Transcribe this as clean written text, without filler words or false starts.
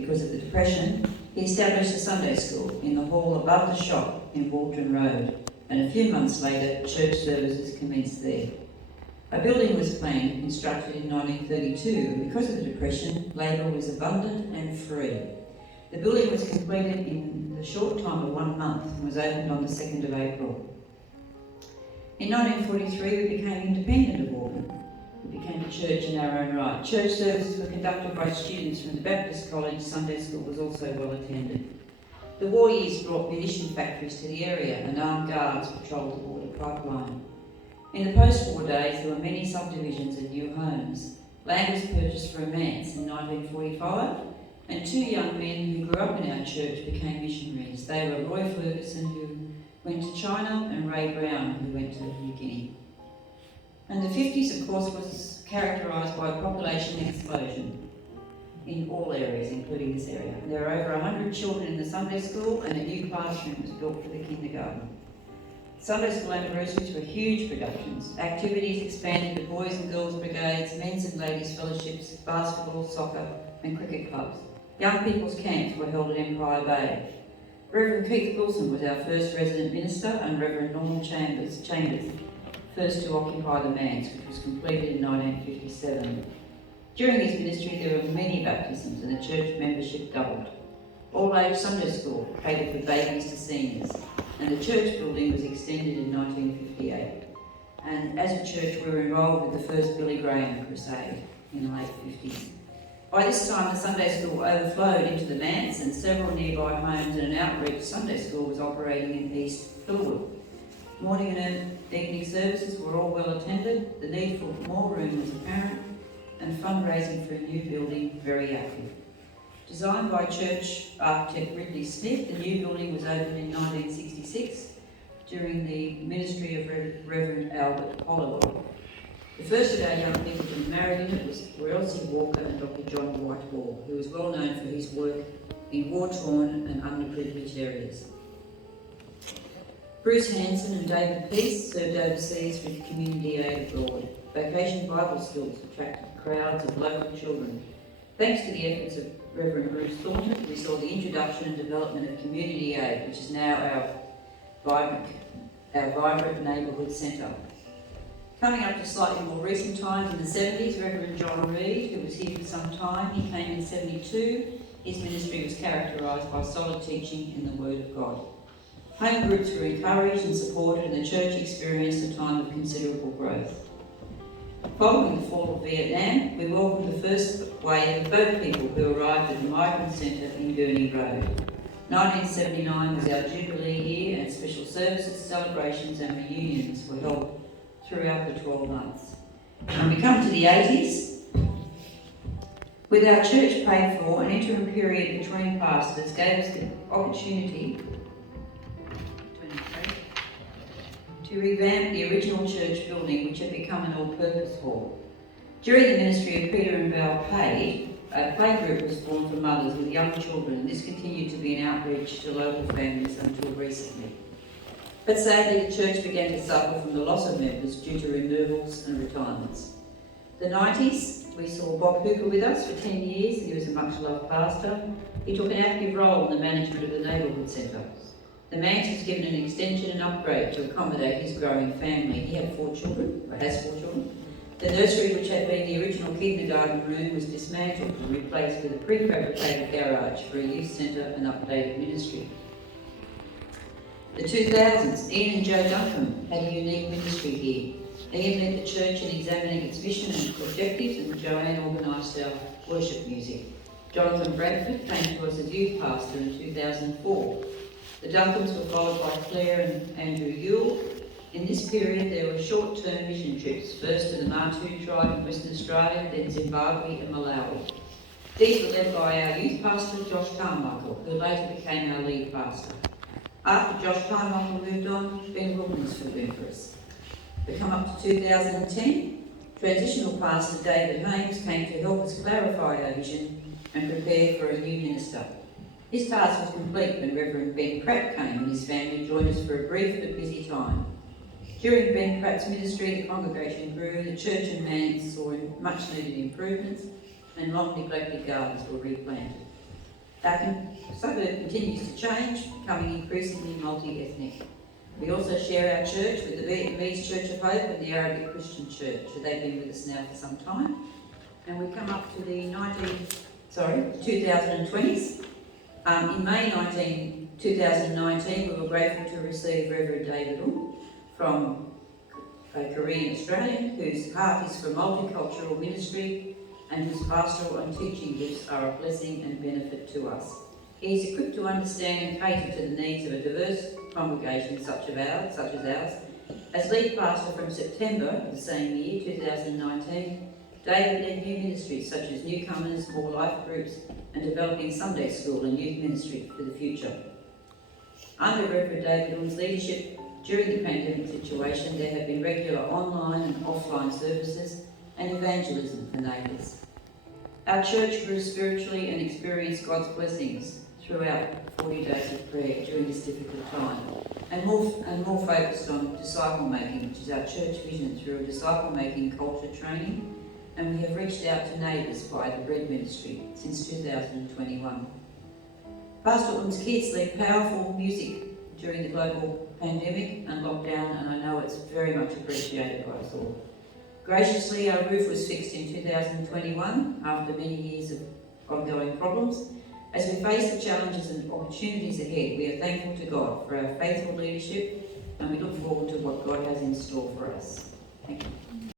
because of the Depression, he established a Sunday school in the hall above the shop in Waldron Road, and a few months later, church services commenced there. A building was planned and constructed in 1932, and because of the Depression, labour was abundant and free. The building was completed in the short time of 1 month and was opened on the 2nd of April. In 1943, we became independent of Auburn. We became a church in our own right. Church services were conducted by students from the Baptist College. Sunday school was also well attended. The war years brought munition factories to the area, and armed guards patrolled the water pipeline. In the post-war days, there were many subdivisions and new homes. Land was purchased for a manse in 1945, and 2 young men who grew up in our church became missionaries. They were Roy Ferguson, who went to China, and Ray Brown, who went to New Guinea. And the 50s, of course, was characterised by a population explosion in all areas, including this area. There are over 100 children in the Sunday school, and a new classroom was built for the kindergarten. Sunday school anniversaries were huge productions. Activities expanded to boys and girls brigades, men's and ladies fellowships, basketball, soccer and cricket clubs. Young people's camps were held at Empire Bay. Reverend Keith Wilson was our first resident minister, and Reverend Norman Chambers, first to occupy the manse, which was completed in 1957. During his ministry, there were many baptisms and the church membership doubled. All-age Sunday school catered for babies to seniors, and the church building was extended in 1958. And as a church, we were involved with the first Billy Graham crusade in the late 50s. By this time, the Sunday school overflowed into the manse, and several nearby homes and an outreach Sunday school was operating in East Hillwood. Morning and evening services were all well attended, the need for more room was apparent, and fundraising for a new building very active. Designed by church architect Ridley Smith, the new building was opened in 1966 during the ministry of Reverend Albert Hollowell. The first of our young people to be married in it was Elsie Walker and Dr. John Whitehall, who was well known for his work in war-torn and underprivileged areas. Bruce Hanson and David Peace served overseas with community aid abroad. Vacation Bible schools attracted crowds of local children. Thanks to the efforts of Reverend Bruce Thornton, we saw the introduction and development of community aid, which is now our vibrant neighbourhood centre. Coming up to slightly more recent times, in the 70s, Reverend John Reed, who was here for some time, he came in 72. His ministry was characterised by solid teaching in the Word of God. Home groups were encouraged and supported, and the church experienced a time of considerable growth. Following the fall of Vietnam, we welcomed the first wave of boat people who arrived at the Migrant Centre in Gurney Road. 1979 was our Jubilee year, and special services, celebrations and reunions were held throughout the 12 months. And we come to the 80s. With our church paid for, an interim period between pastors gave us the opportunity to revamp the original church building, which had become an all-purpose hall. During the ministry of Peter and Val Page, a playgroup was formed for mothers with young children, and this continued to be an outreach to local families until recently. But sadly, the church began to suffer from the loss of members due to removals and retirements. The 90s, we saw Bob Hooper with us for 10 years. He was a much-loved pastor. He took an active role in the management of the neighbourhood centre. The manse was given an extension and upgrade to accommodate his growing family. He had 4 children, or has 4 children. The nursery, which had been the original kindergarten room, was dismantled and replaced with a prefabricated garage for a youth centre and updated ministry. The 2000s, Ian and Joe Duncan had a unique ministry here. Ian led the church in examining its mission and objectives, and Joanne organised our worship music. Jonathan Bradford came to us as youth pastor in 2004. The Duncans were followed by Claire and Andrew Yule. In this period, there were short-term mission trips, first to the Martu tribe in Western Australia, then Zimbabwe and Malawi. These were led by our youth pastor, Josh Carmichael, who later became our lead pastor. After Josh Carmichael moved on, Ben Wilkins filled in for us. We come up to 2010. Transitional pastor David Hames came to help us clarify our vision and prepare for a new minister. His task was complete when Reverend Ben Pratt came and his family joined us for a brief but busy time. During Ben Pratt's ministry, the congregation grew, the church and manse saw much needed improvements, and long neglected gardens were replanted. suburb continues to change, becoming increasingly multi-ethnic. We also share our church with the Vietnamese Church of Hope and the Arabic Christian Church. So they've been with us now for some time. And we come up to the 2020s. In May 2019, we were grateful to receive Reverend David from a Korean Australian whose heart is for multicultural ministry and whose pastoral and teaching gifts are a blessing and benefit to us. He is equipped to understand and cater to the needs of a diverse congregation such as ours. As lead pastor from September of the same year, 2019, David led new ministries such as newcomers, more life groups, and developing Sunday school and youth ministry for the future. Under Reverend David's leadership during the pandemic situation, there have been regular online and offline services and evangelism for neighbours. Our church grew spiritually and experienced God's blessings throughout 40 days of prayer during this difficult time, and more focused on disciple making, which is our church vision through a disciple making culture training, and we have reached out to neighbours via the bread ministry since 2021. Pastor Um's kids lead powerful music during the global pandemic and lockdown, and I know it's very much appreciated by us all. Graciously, our roof was fixed in 2021 after many years of ongoing problems. As we face the challenges and opportunities ahead, we are thankful to God for our faithful leadership, and we look forward to what God has in store for us. Thank you.